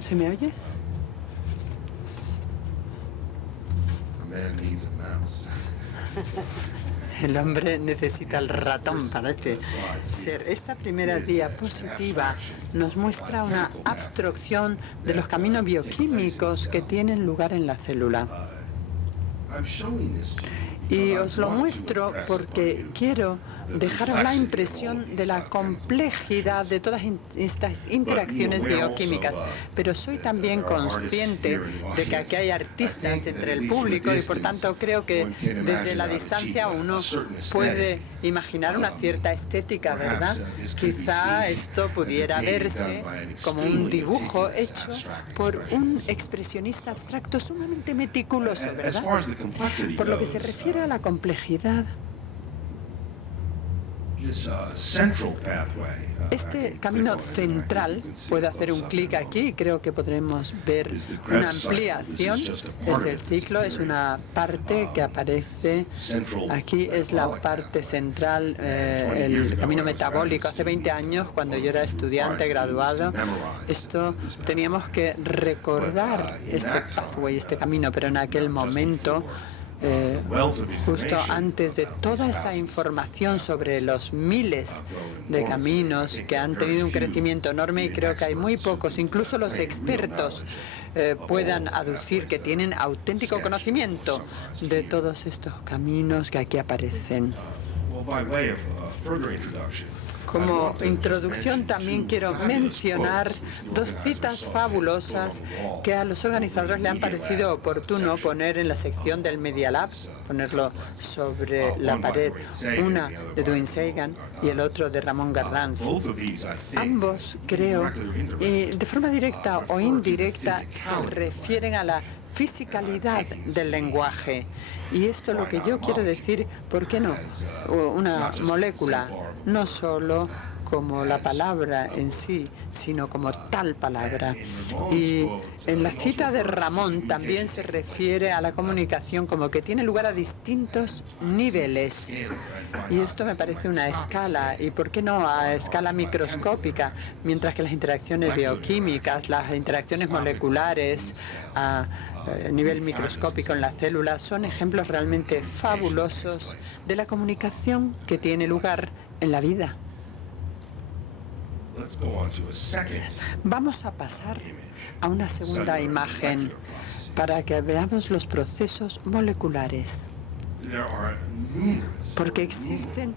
¿Se me oye? El hombre necesita el ratón, parece ser. Esta primera diapositiva nos muestra una abstracción de los caminos bioquímicos que tienen lugar en la célula. Y os lo muestro porque quiero dejaros la impresión de la complejidad de todas estas interacciones bioquímicas. Pero soy también consciente de que aquí hay artistas entre el público y, por tanto, creo que desde la distancia uno puede imaginar una cierta estética, ¿verdad? Quizá esto pudiera verse como un dibujo hecho por un expresionista abstracto sumamente meticuloso, ¿verdad? Por lo que se refiere a la complejidad, este camino central, puedo hacer un clic aquí y creo que podremos ver una ampliación. Es el ciclo, es una parte que aparece aquí, es la parte central, el camino metabólico. Hace 20 años, cuando yo era estudiante graduado, esto teníamos que recordar este pathway, este camino, pero en aquel momento, justo antes de toda esa información sobre los miles de caminos que han tenido un crecimiento enorme, y creo que hay muy pocos, incluso los expertos puedan aducir que tienen auténtico conocimiento de todos estos caminos que aquí aparecen. Como introducción también quiero mencionar dos citas fabulosas que a los organizadores le han parecido oportuno poner en la sección del Media Lab, ponerlo sobre la pared, una de Dwayne Sagan y el otro de Ramón Gardans. Ambos, creo, de forma directa o indirecta, se refieren a la fisicalidad del lenguaje. Y esto es lo que yo quiero decir, ¿por qué no? Una molécula, no solo como la palabra en sí, sino como tal palabra. Y en la cita de Ramón también se refiere a la comunicación como que tiene lugar a distintos niveles. Y esto me parece una escala, y ¿por qué no a escala microscópica? Mientras que las interacciones bioquímicas, las interacciones moleculares a nivel microscópico en las células son ejemplos realmente fabulosos de la comunicación que tiene lugar en la vida. Vamos a pasar a una segunda imagen para que veamos los procesos moleculares, porque existen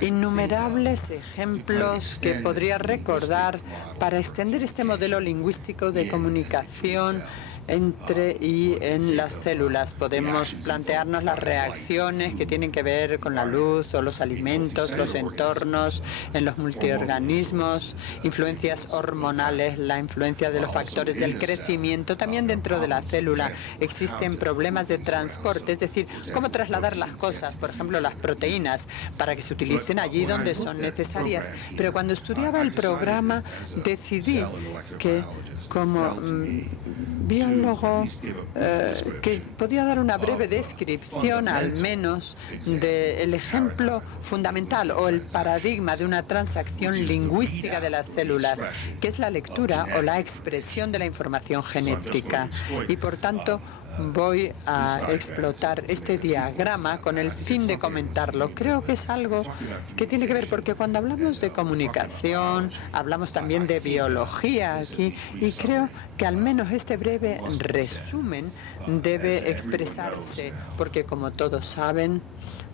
innumerables ejemplos que podría recordar para extender este modelo lingüístico de comunicación entre y en las células. Podemos plantearnos las reacciones que tienen que ver con la luz o los alimentos, los entornos, en los multiorganismos, influencias hormonales, la influencia de los factores del crecimiento. También dentro de la célula existen problemas de transporte, es decir, cómo trasladar las cosas, por ejemplo, las proteínas, para que se utilicen allí donde son necesarias. Pero cuando estudiaba el programa, decidí que como biólogo que podía dar una breve descripción al menos del ejemplo fundamental o el paradigma de una transacción lingüística de las células, que es la lectura o la expresión de la información genética. Y por tanto voy a explotar este diagrama con el fin de comentarlo. Creo que es algo que tiene que ver, porque cuando hablamos de comunicación, hablamos también de biología aquí, y creo que al menos este breve resumen debe expresarse, porque como todos saben,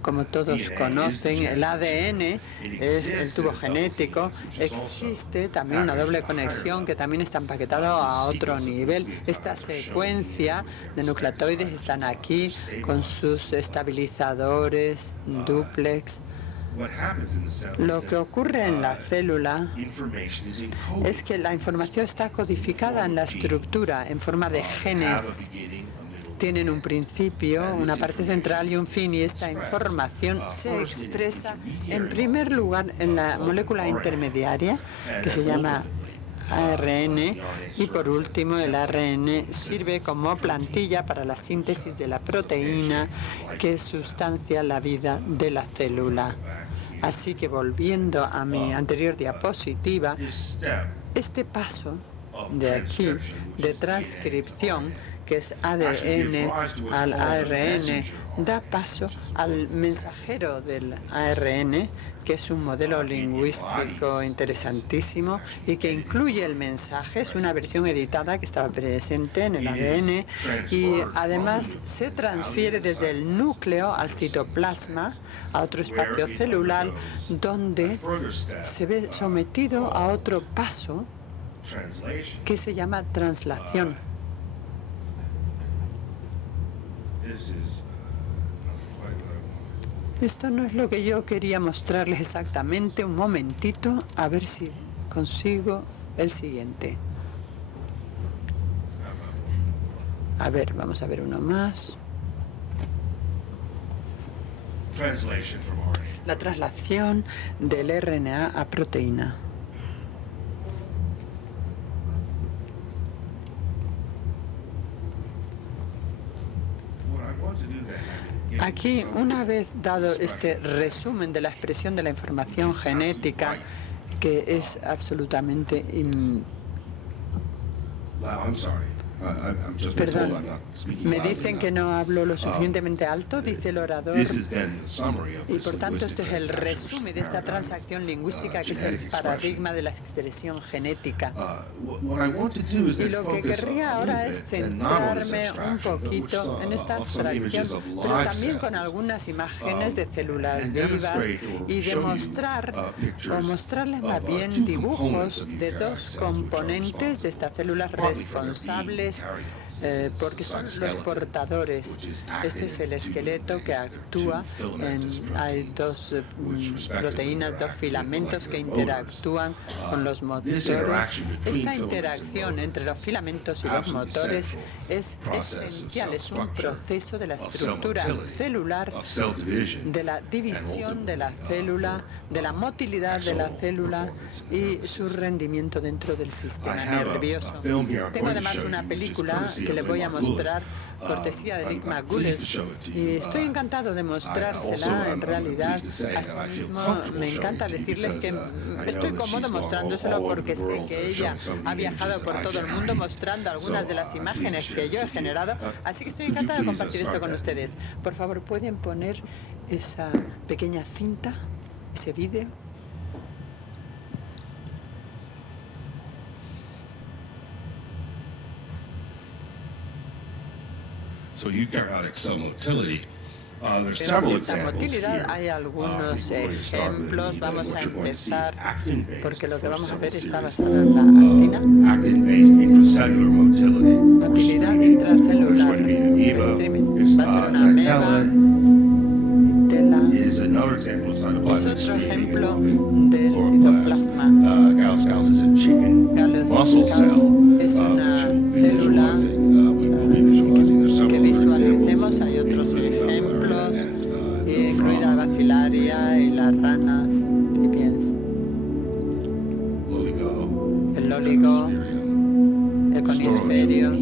como todos conocen, el ADN es el tubo genético. Existe también una doble conexión que también está empaquetado a otro nivel. Esta secuencia de nucleotides están aquí con sus estabilizadores, dúplex. Lo que ocurre en la célula es que la información está codificada en la estructura en forma de genes. Tienen un principio, una parte central y un fin, y esta información se expresa en primer lugar en la molécula intermediaria, que se llama ARN, y por último el ARN sirve como plantilla para la síntesis de la proteína que sustancia la vida de la célula. Así que volviendo a mi anterior diapositiva, este paso de aquí, de transcripción, que es ADN al ARN, da paso al mensajero del ARN, que es un modelo lingüístico interesantísimo y que incluye el mensaje. Es una versión editada que estaba presente en el ADN y además se transfiere desde el núcleo al citoplasma, a otro espacio celular, donde se ve sometido a otro paso que se llama translación. Esto no es lo que yo quería mostrarles exactamente. Un momentito, a ver si consigo el siguiente. A ver, vamos a ver uno más. La traslación del RNA a proteína. Aquí, una vez dado este resumen de la expresión de la información genética, que es absolutamente... Perdón, me dicen que no hablo lo suficientemente alto, dice el orador, y por tanto este es el resumen de esta transacción lingüística, que es el paradigma de la expresión genética. Y lo que querría ahora es centrarme un poquito en esta abstracción, pero también con algunas imágenes de células vivas y demostrar o mostrarles más bien dibujos de dos componentes de estas células responsables porque son los portadores. Este es el esqueleto que actúa hay dos proteínas, dos filamentos que interactúan con los motores. Esta interacción entre los filamentos y los motores es esencial, es un proceso de la estructura celular, de la división de la célula, de la motilidad de la célula y su rendimiento dentro del sistema nervioso. Tengo además una película que le voy a mostrar, cortesía de Nick Margulis, y estoy encantado de mostrársela. En realidad, asimismo, me encanta decirles que estoy cómodo mostrándoselo porque sé que ella ha viajado por todo el mundo mostrando algunas de las imágenes que yo he generado, así que estoy encantada de compartir esto con ustedes. Por favor, ¿pueden poner esa pequeña cinta, ese vídeo? En cierta motilidad hay algunos ejemplos. Vamos a empezar porque lo que vamos a ver está basado en la actina. Motilidad intracelular. Streaming. Va a ser una ameba. Tela. Es otro ejemplo del citoplasma. Gallus-Gallus es una célula que visualicemos. Hay otros ejemplos, incluida la bacilaria y la rana pipiens. El lóligo, el conisferio,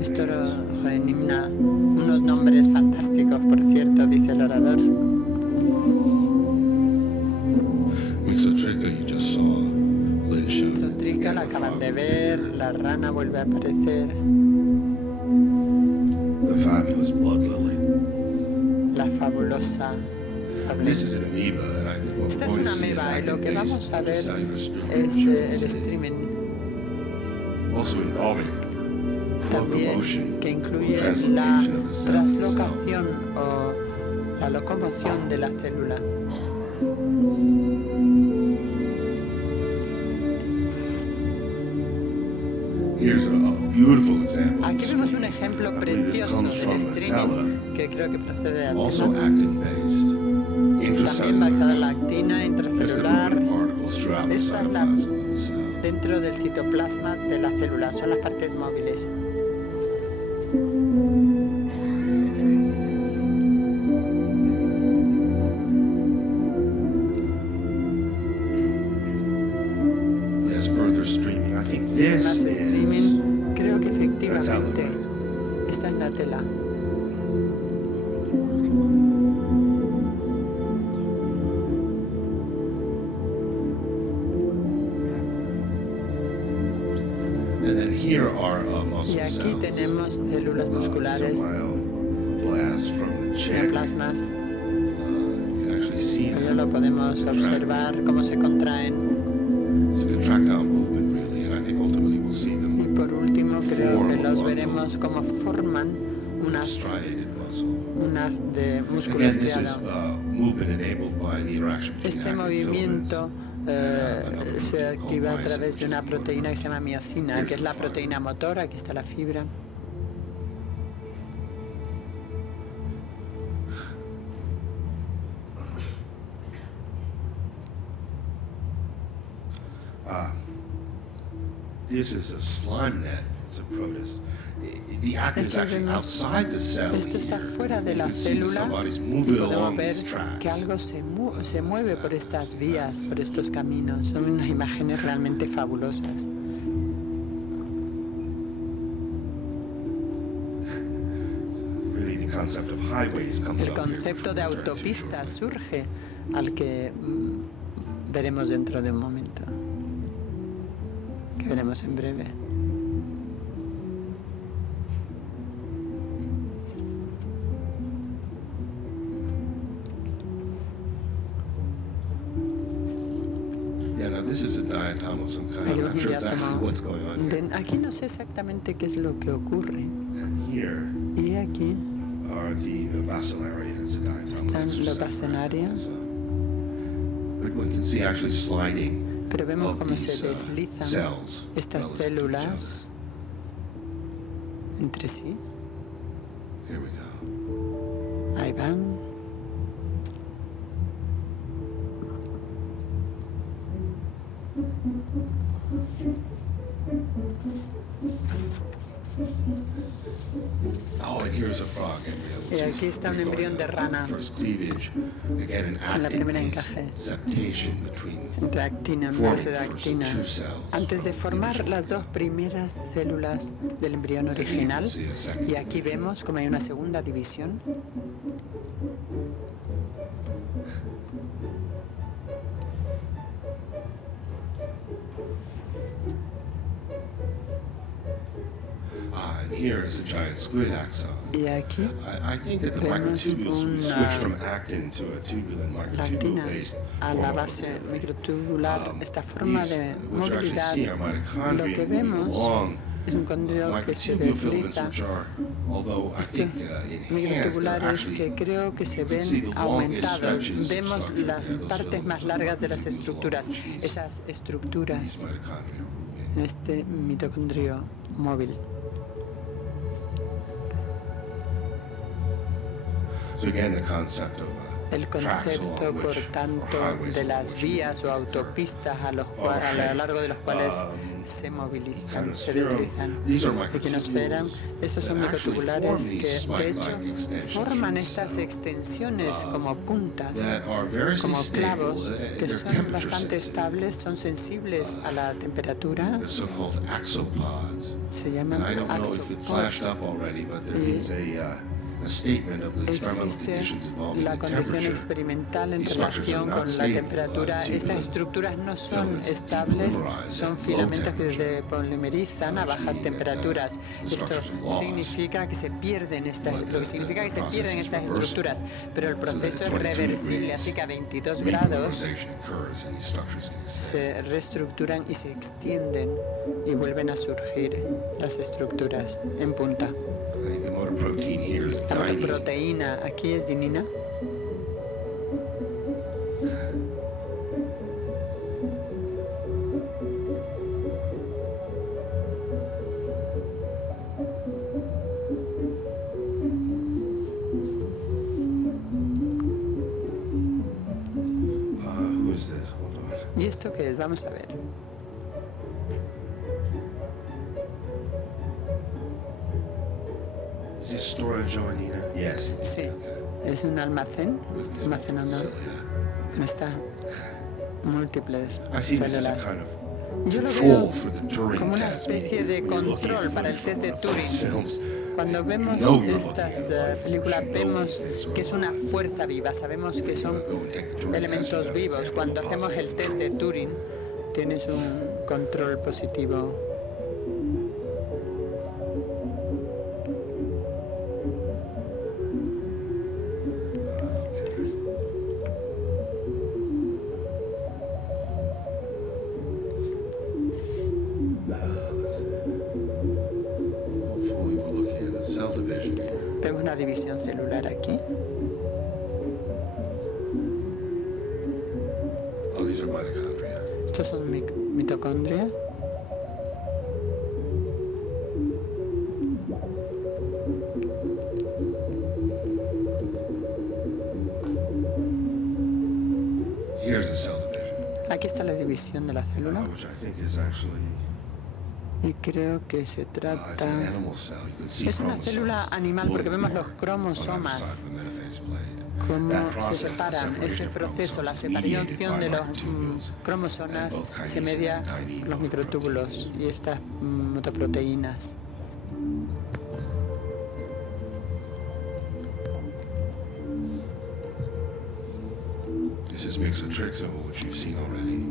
Estorogeniina, unos nombres fantásticos, por cierto, dice el orador. Mixotrica la acaban de ver, la rana vuelve a aparecer. La fabulosa. Esta es una ameba y lo que vamos a ver es el streaming. También que incluye la traslocación o la locomoción de la célula. Aquí vemos un ejemplo precioso del streaming que creo que procede de Atena. También basada en la actina intracelular. Esta es la dentro del citoplasma de la célula, son las partes móviles. Sin más streaming, creo que efectivamente esta es la tela. Y aquí tenemos células musculares, neoplasmas. Ello lo podemos observar cómo se contraen. Y por último, creo que los veremos cómo forman unas de músculo estriado. Este movimiento se activa a través de una proteína que se llama miocina, que es la proteína motor. Aquí está la fibra. This is a slime net. It's a protist. The actin is actually outside the cell. Esto está fuera de la célula y podemos ver que algo se mueve por estas vías, por estos caminos. Son unas imágenes realmente fabulosas. El concepto de autopista surge, al que veremos dentro de un momento, que veremos en breve. Aquí no sé exactamente qué es lo que ocurre. Y aquí están los basenarios. Pero vemos cómo se deslizan estas células entre sí. Ahí van. Y aquí está un embrión de rana. En la primera encaje entre actina, en base de actina, antes de formar las dos primeras células del embrión original. Y aquí vemos como hay una segunda división. Y aquí vemos una actina a la base microtubular, esta forma de movilidad. Lo que vemos es un condrio que se desliza. Estos microtubulares que creo que se ven aumentados. Vemos las partes más largas de las estructuras, esas estructuras en este mitocondrio móvil. El concepto, por tanto, de las vías o autopistas a lo largo de los cuales se movilizan, se deslizan. Equinosfera, esos son microtubulares que, de hecho, forman estas extensiones como puntas, como clavos, que son bastante estables, son sensibles a la temperatura. Se llaman axopods. Existe la condición experimental en relación con la temperatura. Estas estructuras no son estables, son filamentos que se polimerizan a bajas temperaturas. Esto significa que se pierden estas estructuras, pero el proceso es reversible, así que a 22 grados se reestructuran y se extienden y vuelven a surgir las estructuras en punta. La proteína aquí es dinina. ¿Y esto qué es? Vamos a ver. Sí, es un almacén, almacenador, donde está múltiples células. Yo lo veo como una especie de control para el test de Turing. Cuando vemos estas películas vemos que es una fuerza viva, sabemos que son elementos vivos. Cuando hacemos el test de Turing tienes un control positivo. la división celular aquí. Oh, these are mitochondria. Estos son mitocondria. Here's the cell division, Aquí está la división de la célula. which I think is actually Y creo que se it's trata... an animal cell. You can see Es una chromosomes célula animal porque vemos los on either cromosomas, side of the metaphase plate. cómo That se process, the separan. Ese separation of proceso, la chromosomes, mediated separación by de los microtubules, cromosomas, and both se kinase media and por 90 los microtúbulos y estas motoproteínas. This is Mixotrixo, which you've seen already.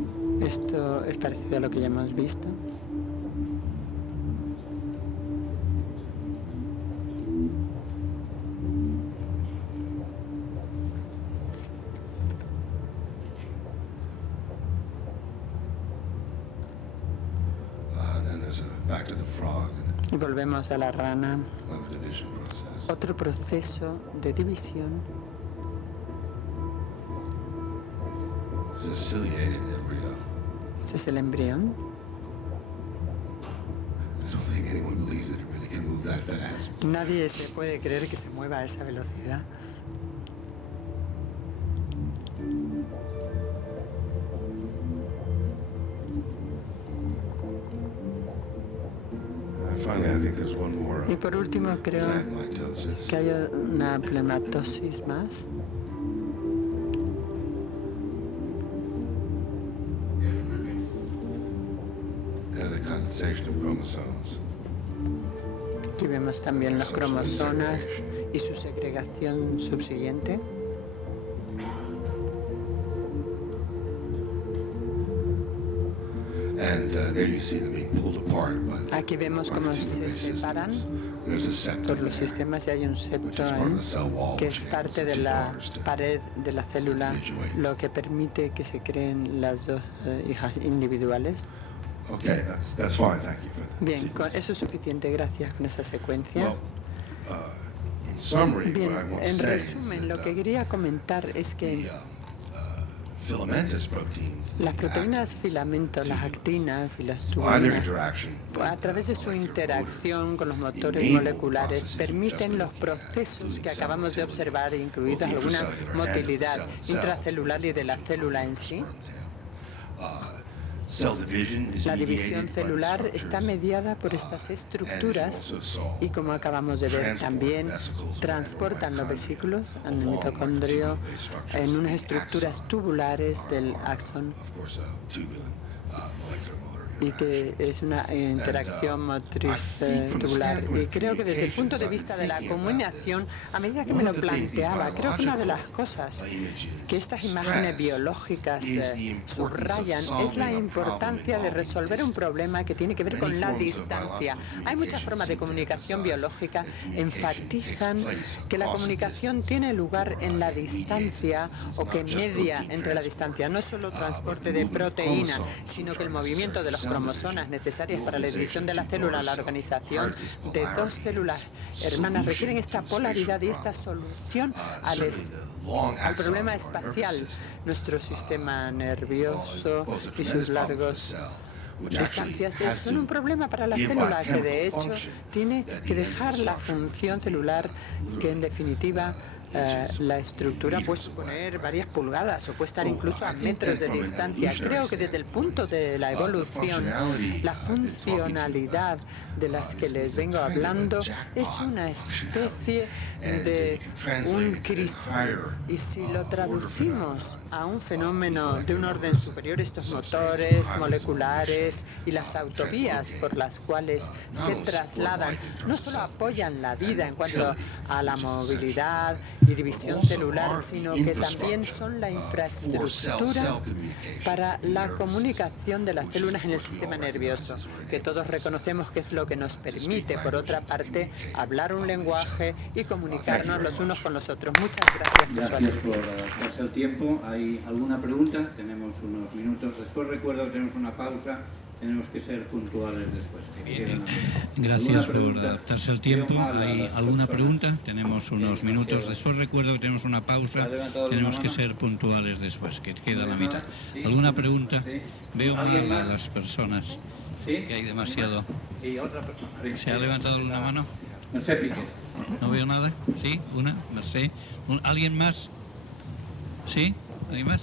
Esto es parecido a lo que ya hemos visto. Then there's back to the frog, Y volvemos a la rana. another division process. Otro proceso de división. This is a ciliated embryo. Ese es el embrión. I don't think anyone believes that it really can move that fast. Nadie se puede creer que se mueva a esa velocidad. And finally, I think there's one more Y por último creo plant mitosis. que hay una plematosis más. The condensation of chromosomes. Aquí vemos también los cromosomas y su segregación subsiguiente. And there you see them being pulled apart by the Aquí vemos cómo se separan There's a septum por los there, sistemas y hay un which septo is part of ahí, the cell wall, que which es enables parte de the two la daughters to pared de la célula, lo que permite que se creen las dos hijas individuales. Okay, that's fine. Thank you for that. Bien, eso es suficiente, gracias con esa secuencia. Well, in summary, Bien, what I want to en say resumen, is lo that que quería comentar es que filamentous proteins, las proteínas filamentos, las actinas y las by their tubulinas, interaction, a través de su interacción con los motores moleculares, permiten los procesos que acabamos de observar, incluida alguna motilidad intracelular y de la célula en sí. La división celular está mediada por estas estructuras y, como acabamos de ver también, transportan los vesículos en el mitocondrio en unas estructuras tubulares del axón y que es una interacción motriz tubular. Y creo que desde el punto de vista de la comunicación, a medida que me lo planteaba, creo que una de las cosas que estas imágenes biológicas subrayan es la importancia de resolver un problema que tiene que ver con la distancia. Hay muchas formas de comunicación biológica que enfatizan que la comunicación tiene lugar en la distancia o que media entre la distancia. No es solo transporte de proteína, sino que el movimiento de los cromosomas necesarias para la división de la célula, la organización de dos células hermanas requieren esta polaridad y esta solución al problema espacial. Nuestro sistema nervioso y sus largos distancias son un problema para la célula que de hecho tiene que dejar la función celular que en definitiva la estructura puede suponer varias pulgadas o puede estar incluso a metros de distancia. Creo que desde el punto de la evolución, la funcionalidad de las que les vengo hablando es una especie de un crisol. Y si lo traducimos a un fenómeno de un orden superior, estos motores moleculares y las autovías por las cuales se trasladan, no solo apoyan la vida en cuanto a la movilidad y división celular, sino que también son la infraestructura para la comunicación de las células en el sistema nervioso, que todos reconocemos que es lo que nos permite, por otra parte, hablar un lenguaje y comunicarnos los unos con los otros. Muchas gracias por su atención. Gracias por darse el tiempo. ¿Hay alguna pregunta? Tenemos unos minutos. Después recuerdo que tenemos una pausa tenemos que ser puntuales después. Bien, gracias por adaptarse al tiempo. ¿Hay alguna pregunta? Tenemos unos minutos después. Recuerdo que tenemos una pausa. Tenemos que ser puntuales después, que queda la mitad. ¿Alguna pregunta? Veo mal a las personas, que hay demasiado. Y otra persona. ¿Se ha levantado una mano? Mercè Piqué. No veo nada. ¿Sí? Una. Mercè. ¿Alguien más? ¿Sí? ¿Alguien más?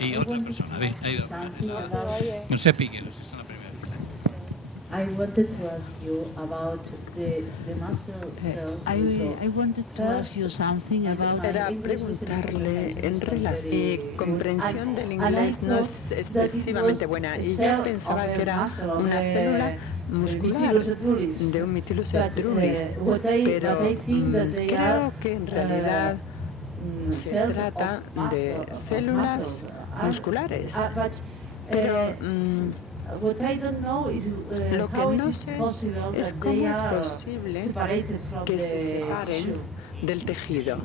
Y otra persona. A ver, ahí va. Mercè Piqué. I wanted to ask you about the muscle cells. I wanted to ask you something about Era preguntarle en relación comprensión del inglés no es excesivamente buena y yo pensaba que era una célula muscular de un Mytilus etrulis, pero creo que en realidad se trata de células musculares. Pero lo que no sé es cómo es posible que se separen del tejido.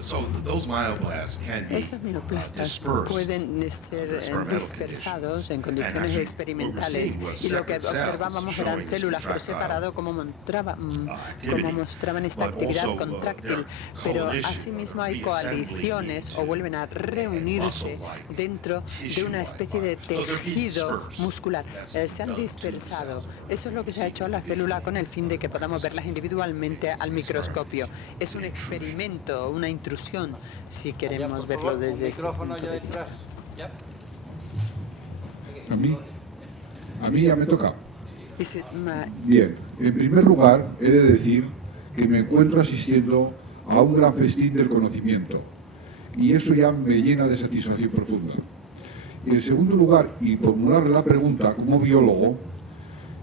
So those myoblasts can be Esos mioplastas dispersed. pueden ser dispersados en condiciones experimentales y lo que observábamos eran células por separado como mostraban esta actividad contráctil, pero asimismo hay coaliciones o vuelven a reunirse dentro de una especie de tejido muscular. Se han dispersado. Eso es lo que se ha hecho a la célula con el fin de que podamos verlas individualmente al microscopio. Es un experimento, una intrusión, si queremos verlo desde ese punto de vista. A mí ya me toca. Is it my- Bien, en primer lugar, he de decir que me encuentro asistiendo a un gran festín del conocimiento y eso ya me llena de satisfacción profunda. Y en segundo lugar, y formularle la pregunta como biólogo,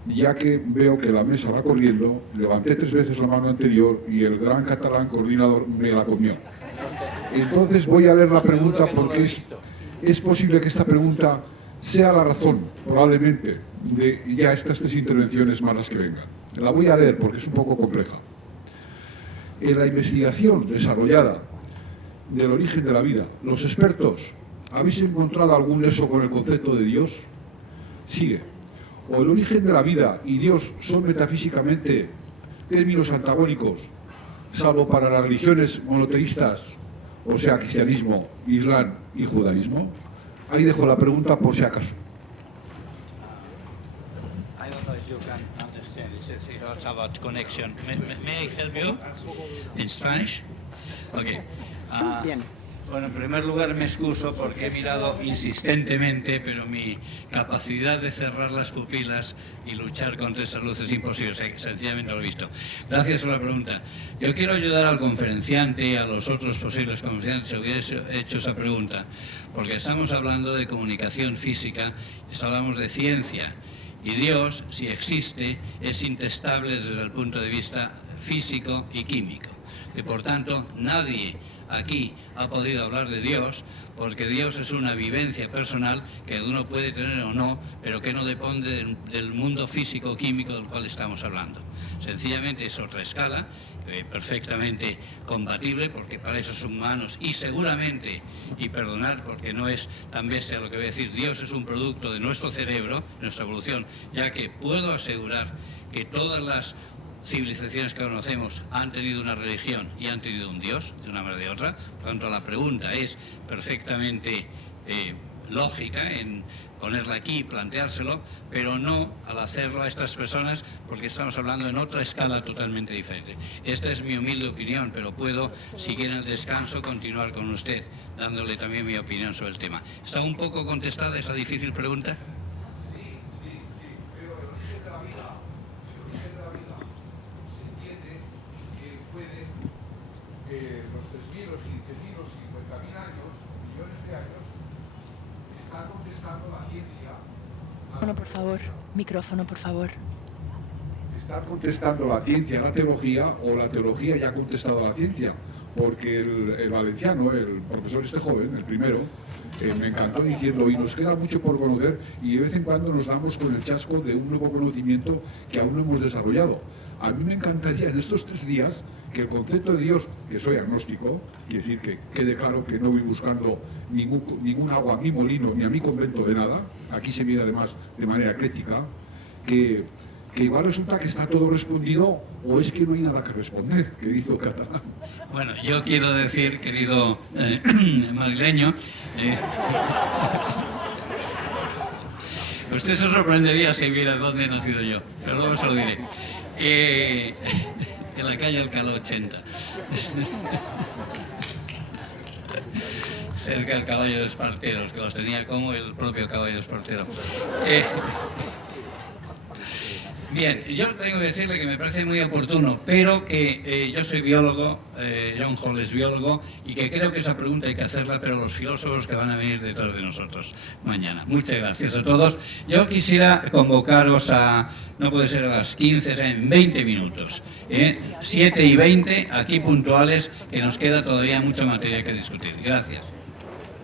ya que veo que la mesa va corriendo, levanté 3 veces la mano anterior y el gran catalán coordinador me la comió. Entonces voy a leer la pregunta porque es posible que esta pregunta sea la razón, probablemente, de ya estas 3 intervenciones más las que vengan. La voy a leer porque es un poco compleja. En la investigación desarrollada del origen de la vida, los expertos, ¿habéis encontrado algún nexo con el concepto de Dios? Sigue. O el origen de la vida y Dios son metafísicamente términos antagónicos, salvo para las religiones monoteístas, o sea, cristianismo, islam y judaísmo. Ahí dejo la pregunta por si acaso. I don't know if you can understand. It's about connection. May I help you in Spanish? Okay. Bien. Bueno, en primer lugar me excuso porque he mirado insistentemente, pero mi capacidad de cerrar las pupilas y luchar contra esa luz es imposible, sencillamente lo he visto. Gracias por la pregunta. Yo quiero ayudar al conferenciante y a los otros posibles conferenciantes si hubiese hecho esa pregunta, porque estamos hablando de comunicación física, hablamos de ciencia, y Dios, si existe, es intestable desde el punto de vista físico y químico. Y por tanto, nadie aquí ha podido hablar de Dios, porque Dios es una vivencia personal que uno puede tener o no, pero que no depende del mundo físico-químico del cual estamos hablando. Sencillamente es otra escala, perfectamente compatible, porque para eso son humanos, y seguramente, y perdonad porque no es tan bestia lo que voy a decir, Dios es un producto de nuestro cerebro, nuestra evolución, ya que puedo asegurar que todas las civilizaciones que conocemos han tenido una religión y han tenido un Dios, de una manera o de otra. Por tanto, la pregunta es perfectamente lógica en ponerla aquí y planteárselo, pero no al hacerlo a estas personas, porque estamos hablando en otra escala totalmente diferente. Esta es mi humilde opinión, pero puedo, si quiere el descanso, continuar con usted, dándole también mi opinión sobre el tema. ¿Está un poco contestada esa difícil pregunta? Los 3.000 o 15.000 o 50.000 años, millones de años, está contestando la ciencia. Micrófono, por favor. Micrófono, por favor. Está contestando la ciencia, la teología, o la teología ya ha contestado a la ciencia. porque el valenciano, el profesor este joven, el primero, me encantó diciendo, y nos queda mucho por conocer, y de vez en cuando nos damos con el chasco de un nuevo conocimiento que aún no hemos desarrollado. A mí me encantaría en estos 3 días que el concepto de Dios, que soy agnóstico, quiere decir que quede claro que no voy buscando ningún agua a mi molino ni a mi convento de nada, aquí se viene además de manera ecléctica, que igual resulta que está todo respondido o es que no hay nada que responder, que dijo Catalán. Bueno, yo quiero decir, querido madrileño, usted se sorprendería si viera dónde he nacido yo, pero luego se lo diré. En la calle Alcalá 80. Cerca del Caballo de Esparteros, que los tenía como el propio Caballo de Espartero. Bien, yo tengo que decirle que me parece muy oportuno, pero que yo soy biólogo, John Hall es biólogo, y que creo que esa pregunta hay que hacerla, pero los filósofos que van a venir detrás de nosotros mañana. Muchas gracias a todos. Yo quisiera convocaros a, no puede ser a las 15, en 20 minutos, 7:20, aquí puntuales, que nos queda todavía mucha materia que discutir. Gracias.